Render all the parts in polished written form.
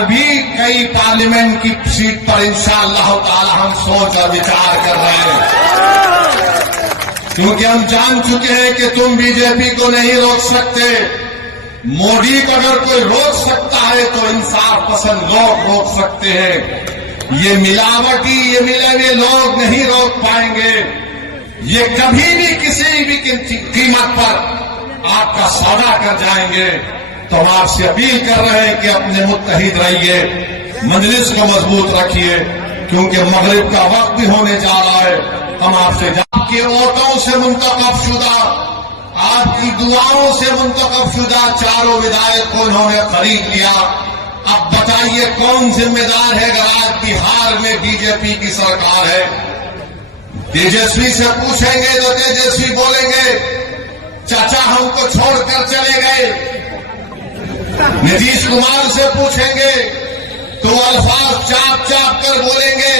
और भी कई पार्लियामेंट की सीट पर इंशाअल्लाह ताला हम सोच और विचार कर रहे हैं, क्योंकि हम जान चुके हैं कि तुम बीजेपी को नहीं रोक सकते। मोदी को अगर कोई रोक सकता है तो इंसाफ पसंद लोग रोक सकते हैं। ये मिलावटी, ये मिले हुए लोग नहीं रोक पाएंगे। ये कभी भी किसी भी कीमत पर आपका सौदा कर जाएंगे। तो हम आपसे अपील कर रहे हैं कि अपने मुत्तहिद रहिए, मजलिस को मजबूत रखिए, क्योंकि मगरिब का वक्त भी होने जा रहा है। हम आपसे आपके वोटों से मुंतखब शुदा, आपकी दुआओं से मुंतखब शुदा चारों विधायक को इन्होंने खरीद लिया। अब बताइए कौन जिम्मेदार है अगर आज बिहार में बीजेपी की सरकार है? तेजस्वी से पूछेंगे तो तेजस्वी बोलेंगे चाचा हमको छोड़कर चले गए। नीतीश कुमार से पूछेंगे तो अल्फाज चाप चाप कर बोलेंगे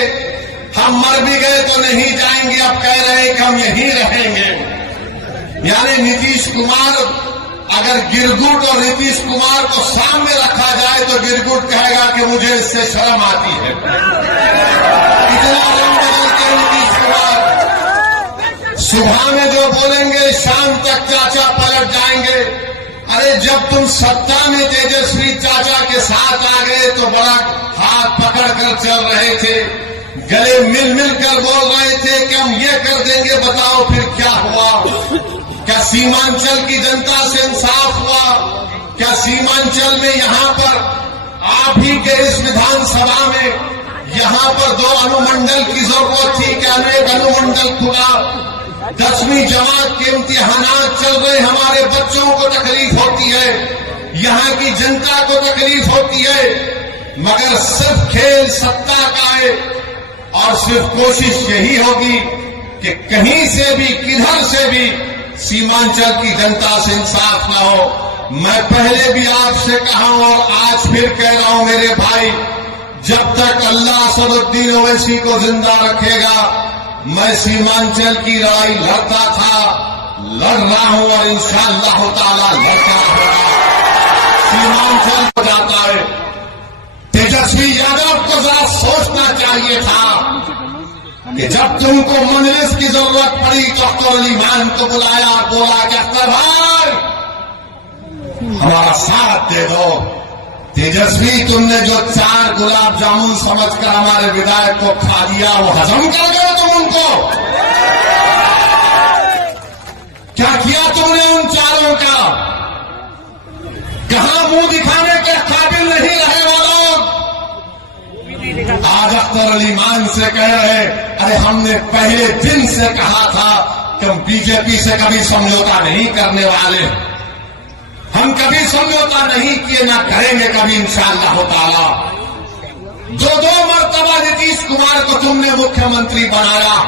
हम मर भी गए तो नहीं जाएंगे, अब कह रहे हैं कि हम यहीं रहेंगे। यानी नीतीश कुमार, अगर गिरगुट और नीतीश कुमार को सामने रखा जाए तो गिरगुट कहेगा कि मुझे इससे शर्म आती है। इतना रंग बदलते हैं नीतीश कुमार, सुबह में जो बोलेंगे शाम तक चाचा पलट जाएंगे। अरे जब तुम सत्ता में तेजस्वी चाचा के साथ आ गए तो बड़ा हाथ पकड़कर चल रहे थे, गले मिल मिल कर बोल रहे थे कि हम ये कर देंगे, बताओ फिर क्या हुआ? क्या सीमांचल की जनता से इंसाफ हुआ? क्या सीमांचल में यहाँ पर आप ही के इस विधानसभा में यहाँ पर 2 अनुमंडल की जरूरत थी, क्या अनेक अनुमंडल खुला? 10वीं जमात के इम्तिहानात चल रहे, हमारे बच्चों को तकलीफ होती है, यहाँ की जनता को तकलीफ होती है, मगर सिर्फ खेल सत्ता का है और सिर्फ कोशिश यही होगी कि कहीं से भी किधर से भी सीमांचल की जनता से इंसाफ न हो। मैं पहले भी आपसे कहा हूं और आज फिर कह रहा हूं मेरे भाई, जब तक अल्लाह असदुद्दीन ओवैसी को जिंदा रखेगा मैं सीमांचल की लड़ाई लड़ता था, लड़ रहा हूं और इंशाअल्लाह ताला लड़ता होगा। सीमांचल हो जाता है। तेजस्वी यादव को जरा सोचना चाहिए था कि जब तुमको मजलिस की जरूरत पड़ी तो अख्तर अली खान को बुलाया, बोला कि अख्तर भाई हमारा साथ दे दो। तेजस्वी तुमने जो 4 गुलाब जामुन समझकर हमारे विधायक को खा दिया, वो हजम कर गए तुम उनको? क्या किया तुमने उन 4 का? कहां मुंह दिखाने के काबिल नहीं रहे वो लोग? आज अख्तर अली खान से कह रहे, अरे हमने पहले दिन से कहा था कि हम बीजेपी से कभी समझौता नहीं करने वाले, हम कभी समझौता नहीं किए, ना करेंगे कभी इंशाअल्लाह ताला। 2 मरतबा नीतीश कुमार को तुमने मुख्यमंत्री बनाया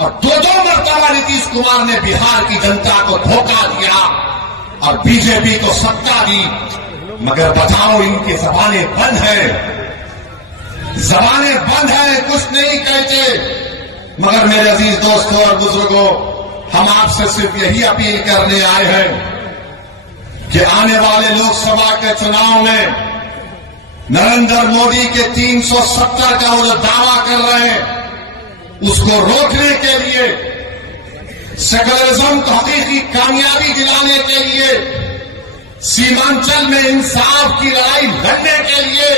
और 2 मरतबा नीतीश कुमार ने बिहार की जनता को धोखा दिया और बीजेपी को सत्ता दी। मगर बताओ इनकी जबानें बंद है, जबानें बंद है, कुछ नहीं कहते। मगर मेरे अजीज दोस्तों और बुजुर्गों, हम आपसे सिर्फ यही अपील करने आए हैं कि आने वाले लोकसभा के चुनाव में नरेंद्र मोदी के 370 का वो जो दावा कर रहे हैं उसको रोकने के लिए, सेकुलरिज्म को हकीकी कामयाबी दिलाने के लिए, सीमांचल में इंसाफ की लड़ाई लड़ने के लिए,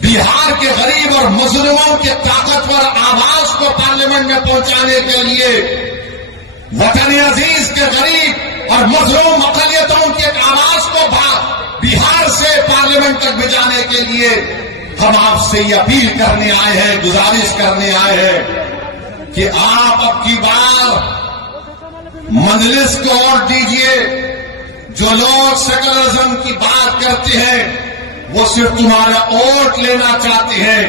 बिहार के गरीब और मजलूमों के ताकतवर आवाज को पार्लियामेंट में पहुंचाने के लिए, वतन अजीज के गरीब और मजलूम अकलियतों की आवाज को बिहार से पार्लियामेंट तक भिजाने के लिए हम आपसे ये अपील करने आए हैं, गुजारिश करने आए हैं कि आप अब की बार मजलिस को वोट दीजिए। जो लोग सेकुलरिज्म की बात करते हैं वो सिर्फ तुम्हारा वोट लेना चाहते हैं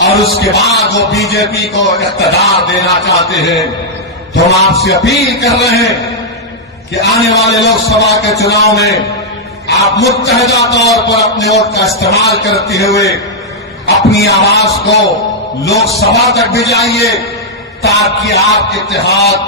और उसके बाद वो बीजेपी को इक़्तिदार देना चाहते हैं। तो हम आपसे अपील कर रहे हैं कि आने वाले लोकसभा के चुनाव में आप मुत्तहिदा तौर पर अपने वोट का इस्तेमाल करते हुए अपनी आवाज को लोकसभा तक भिजाइए ताकि आपके इत्तेहाद